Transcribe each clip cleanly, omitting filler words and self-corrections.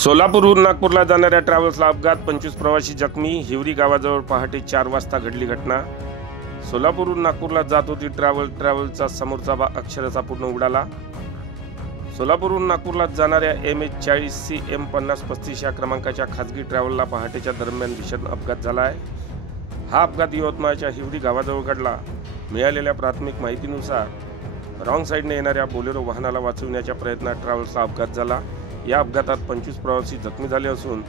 सोलापूरहून नागपूरला जाणाऱ्या ट्रॅव्हल्सला अपघात, 25 प्रवासी जखमी। हिवरी गावाजवळ पहाटे 4 वाजता घडली घटना। सोलापूरहून नागपूरला जात होती ट्रॅव्हलचा समोरचा भाग अक्षरशः पूर्ण उडाला। सोलापूरहून नागपूरला जाणाऱ्या MH40CM5035 या क्रमांकाच्या खासगी ट्रॅव्हलला पहाटेच्या दरम्यान भीषण अपघात झाला आहे। हा अपघात यवतमाळच्या हिवरी गावाजवळ घडला। मिळालेल्या प्राथमिक माहितीनुसार रॉंग साईडने येणाऱ्या बोलेरो वाहनाला वाचवण्याच्या प्रयत्नात ट्रॅव्हल्सला अपघात झाला। या अपघातात 25 प्रवासी जखमी झाले असून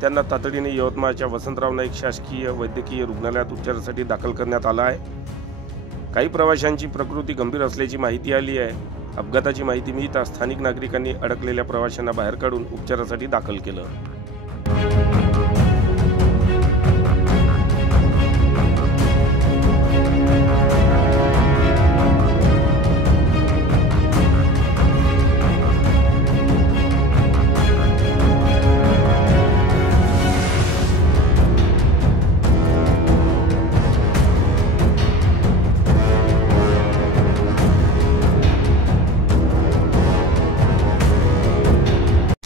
त्यांना तातडीने यवतमाळच्या वसंतराव नाईक शासकीय वैद्यकीय रुग्णालयात उपचारासाठी दाखल करण्यात आलं आहे। काही प्रवाशांची प्रकृती गंभीर असल्याची माहिती आली आहे। अपघाताची माहिती मिळताच स्थानिक नागरिकांनी अडकलेल्या प्रवाशांना बाहेर काढून उपचारासाठी दाखल केलं।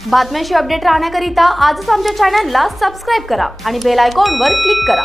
बातम्यांशी अपडेट राहण्याकरिता आजच आमच्या चॅनलला सबस्क्राइब करा आणि बेल आयकॉनवर क्लिक करा।